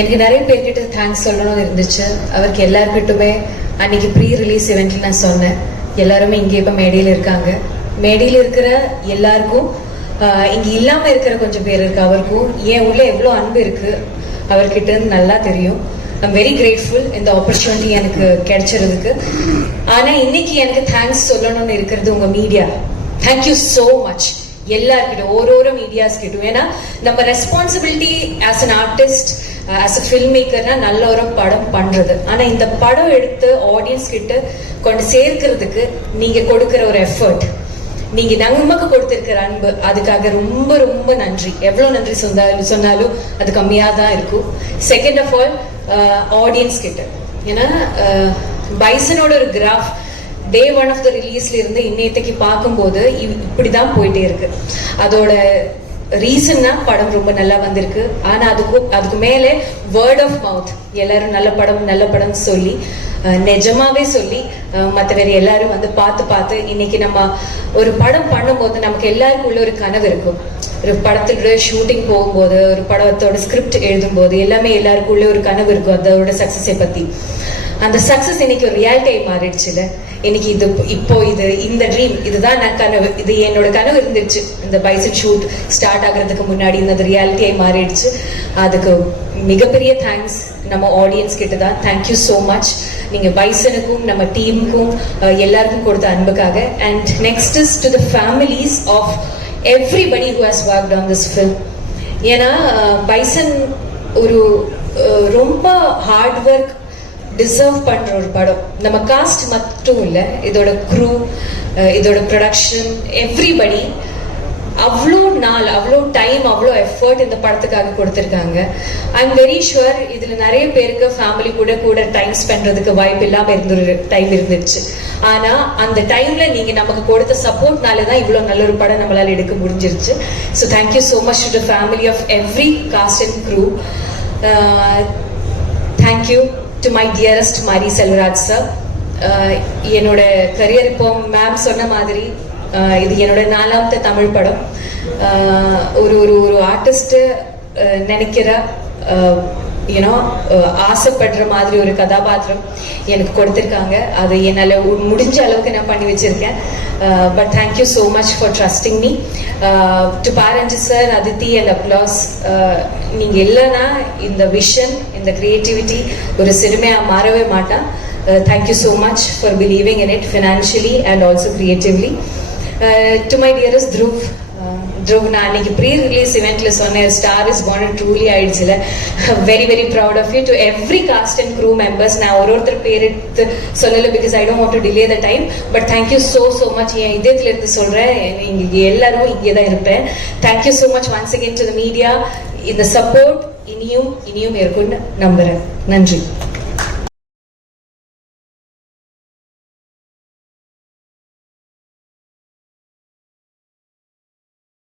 எனக்கு நிறைய பேர்கிட்ட தேங்க்ஸ் சொல்லணும்னு இருந்துச்சு. அவருக்கு எல்லாருக்கிட்டுமே அன்னைக்கு ப்ரீ ரிலீஸ் இவெண்ட்ல நான் சொன்னேன். எல்லாருமே இங்கே இப்போ மேடையில் இருக்காங்க. மேடையில் இருக்கிற எல்லாருக்கும் இங்கே இங்க இல்லாம இருக்கிற கொஞ்சம் பேர் இருக்கு. அவருக்கும் ஏன் உள்ள எவ்வளோ அன்பு இருக்கு. அவர்கிட்டன்னு நல்லா தெரியும். ஐம் வெரி கிரேட்ஃபுல் இந்த ஆப்பர்ச்சுனிட்டி எனக்கு கிடைச்சிருதுக்கு ஆனா இன்னைக்கு எனக்கு தேங்க்ஸ் சொல்லணும்னு இருக்கிறது உங்க media thank you so much எல்லார்கிட்ட ஒரு மீடியாஸ் கிட்டும் ஏன்னா நம்ம responsibility as an artist as a film மேக்கர்னா நல்ல ஒரு படம் பண்றது. ஆனா இந்த படம் எடுத்து ஆடியன்ஸ் கிட்ட கொண்டு சேர்க்கிறதுக்கு நீங்க கொடுக்கிற ஒரு எஃபர்ட் நீங்க நமக்கு கொடுத்திருக்கிற அன்பு அதுக்காக ரொம்ப ரொம்ப நன்றி. எவ்வளவு நன்றி சொன்னாலும் சொன்னாலும் அது கம்மியா தான் இருக்கும் செகண்ட் ஆஃப் ஆல் ஆடியன்ஸ் கிட்ட. ஏன்னா uh, பைசனோட ஒரு graph day one of the ரிலீஸ்ல இருந்து இன்னைக்கு பார்க்கும்போது இவ்- இப்படிதான் போயிட்டே இருக்கு. அதோட ரீசன்னா படம் ரொம்ப நல்லா வந்திருக்கு. ஆனா அதுக்கு அதுக்கு மேலே வேர்ட் ஆஃப் மவுத் எல்லாரும் நல்ல படம் நல்ல படம் சொல்லி நிஜமாவே சொல்லி மற்ற வேற எல்லாரும் வந்து பார்த்து பார்த்து இன்னைக்கு நம்ம ஒரு படம் பண்ணும்போது நமக்கு எல்லாருக்குள்ள ஒரு கனவு இருக்கும். ஒரு படத்துக்கு ஷூட்டிங் போகும்போது ஒரு படத்தோட ஸ்கிரிப்ட் எழுதும்போது எல்லாமே எல்லாருக்குள்ள ஒரு கனவு இருக்கும் அதோட சக்சஸை பத்தி. அந்த சக்சஸ் இன்னைக்கு ஒரு ரியாலிட்டி மாறிடுச்சுல எனக்கு இது இப்போ இது இந்த ட்ரீம் இதுதான் நான் கனவு. இது என்னோட கனவு இருந்துச்சு. இந்த பைசன் ஷூட் ஸ்டார்ட் ஆகுறதுக்கு முன்னாடி இந்த ரியாலிட்டியாக மாறிடுச்சு. அதுக்கு மிகப்பெரிய தேங்க்ஸ் நம்ம ஆடியன்ஸ் கிட்ட தான். தேங்க்யூ ஸோ மச் நீங்கள் பைசனுக்கும் நம்ம டீமுக்கும் எல்லாருக்கும் கொடுத்த அன்புக்காக. And next is to the families of everybody who has work on this film ஏன்னா பைசன் ஒரு ரொம்ப ஹார்ட் ஒர்க் டிசர்வ் பண்ணுற ஒரு படம். நம்ம காஸ்ட் மட்டும் இல்லை இதோட க்ரூ இதோட ப்ரொடக்ஷன் எவ்ரிபடி அவ்வளோ நாள் அவ்வளோ டைம் அவ்வளோ எஃபர்ட் இந்த படத்துக்காக கொடுத்துருக்காங்க. ஐ எம் வெரி ஷுவர் இதில் நிறைய பேருக்கு ஃபேமிலி கூட கூட டைம் ஸ்பெண்ட்றதுக்கு வாய்ப்பு இல்லாமல் இருந்த டைம் இருந்துச்சு. ஆனால் அந்த டைமில் நீங்கள் நமக்கு கொடுத்த சப்போர்ட்னால தான் இவ்வளோ நல்ல ஒரு படம் நம்மளால் எடுக்க முடிஞ்சிருச்சு. So thank you so much to the family of every cast and crew thank you to my dearest Mari Selvaraj sir என்னோட கரியர் இப்போ மேம் சொன்ன மாதிரி uh, இது என்னோட நாலாவது தமிழ் படம். Uh, ஒரு ஒரு ஒரு ஆர்டிஸ்ட் uh, நினைக்கிற யூனோ uh, ஆசைப்படுற மாதிரி ஒரு கதாபாத்திரம் எனக்கு கொடுத்துருக்காங்க. அது என்னால் முடிஞ்ச அளவுக்கு நான் பண்ணி வச்சுருக்கேன். But thank you so much for trusting me to parents sir Aditi and applause நீங்கள் இல்லைன்னா இந்த விஷன் இந்த கிரியேட்டிவிட்டி ஒரு சிறுமையாக மாறவே மாட்டான். Thank you so much for believing in it financially and also creatively to my dearest Dhruv Dhruv நான் அன்னைக்கு ப்ரீ ரிலீஸ் இவெண்ட்ல சொன்னேன் ஸ்டார் இஸ் பான் ட்ரூலி ஆயிடுச்சுல very very proud of you to every cast and crew members நான் ஒரு ஒருத்தர் பேர் எடுத்து சொல்லலை because I don't want to delay the time but thank you so so much என் இதயத்தில் இருந்து சொல்கிறேன் இங்கே எல்லாரும் இங்கே தான் இருப்பேன். Thank you so much once again to the media இந்த சப்போர்ட் இனியும் இனியும் இருக்கும்னு நம்புகிறேன் நன்றி.